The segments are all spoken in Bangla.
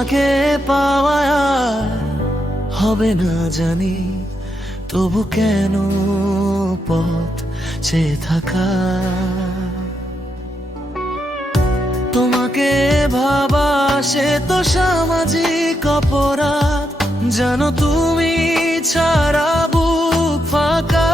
তোমাকে পাওয়া আর হবে না জানি, তবু কেন পথ চেয়ে থাকা। তোমাকে ভাবা সে তো সামাজিক অপরাধ, জানো তুমি ছাড়া বুক ফাঁকা।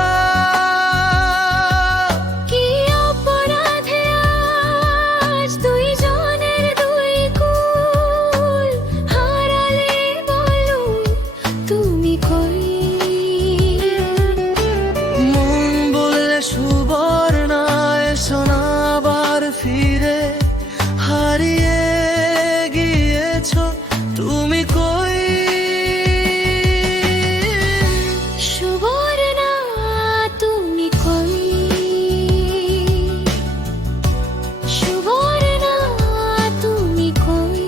ফিরে হারিয়ে গিয়েছো তুমি কই? সুবর্ণা তুমি কই? সুবর্ণা তুমি কই?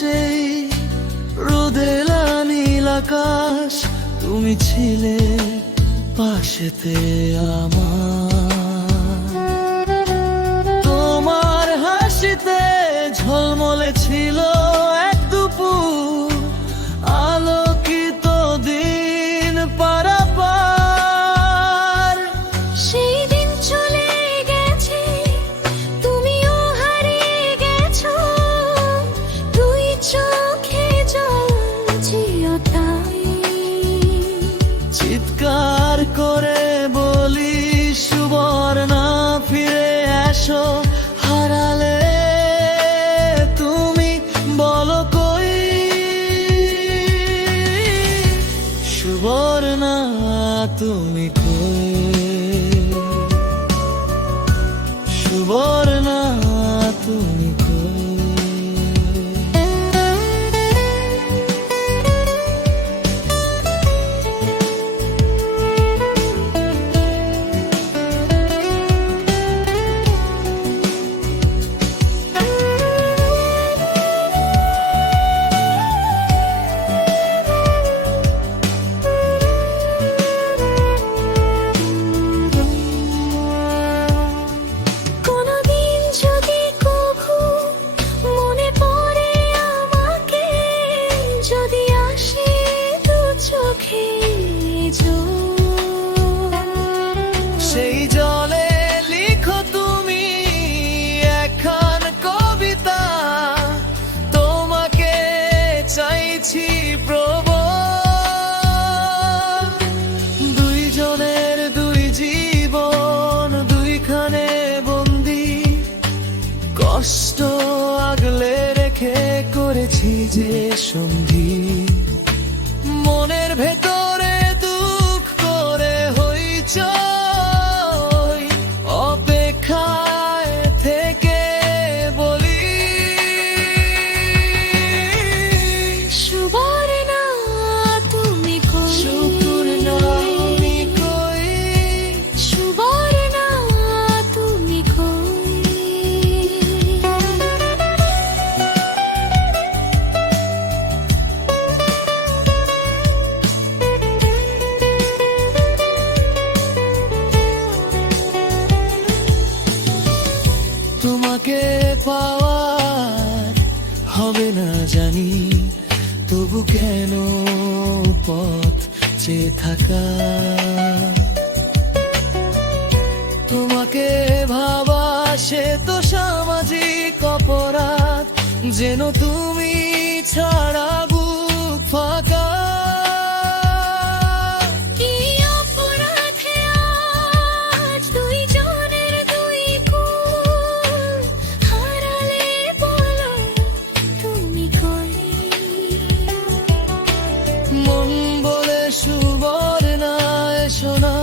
সেই রোদেলা নীল আকাশ, তুমি ছিলে পাশেতে আমার। তোমার হাসিতে ঝলমলে ছিল এক দুপুর, আলোকিত দিন পারাপার। সেই দিন চলে গেছে, তুমিও হারিয়ে গেছো, চোখে জল তাই। চিৎকার করে বলি সুবর্ণা ফিরে এসো, হারালে তুমি বলো কই? সুবর্ণা তুমি কই? সুবর্ণা তুমি কই? সেই জলে লিখো তুমি এখন কবিতা, তোমাকে চাইছি প্রবল। দুইজনের দুই জীবন দুইখানে বন্দি, কষ্ট আগলে রেখে করেছি যে সন্ধি। মনের ভেতরে দুঃখ করে হইচই, অপেক্ষায় থেকে বলি সুবর্ণা তুমি কই? সুবর্ণা তুমি কই? সুবর্ণা তুমি কই? তোমাকে পাওয়ার হবে না জানি, তবু কেন পথ চেয়ে থাকা। তোমাকে ভাবা সে তো সামাজিক অপরাধ, যেন তুমি ছাড়া বুক ফাঁকা। মন বলে সুবর্ণা এসো না,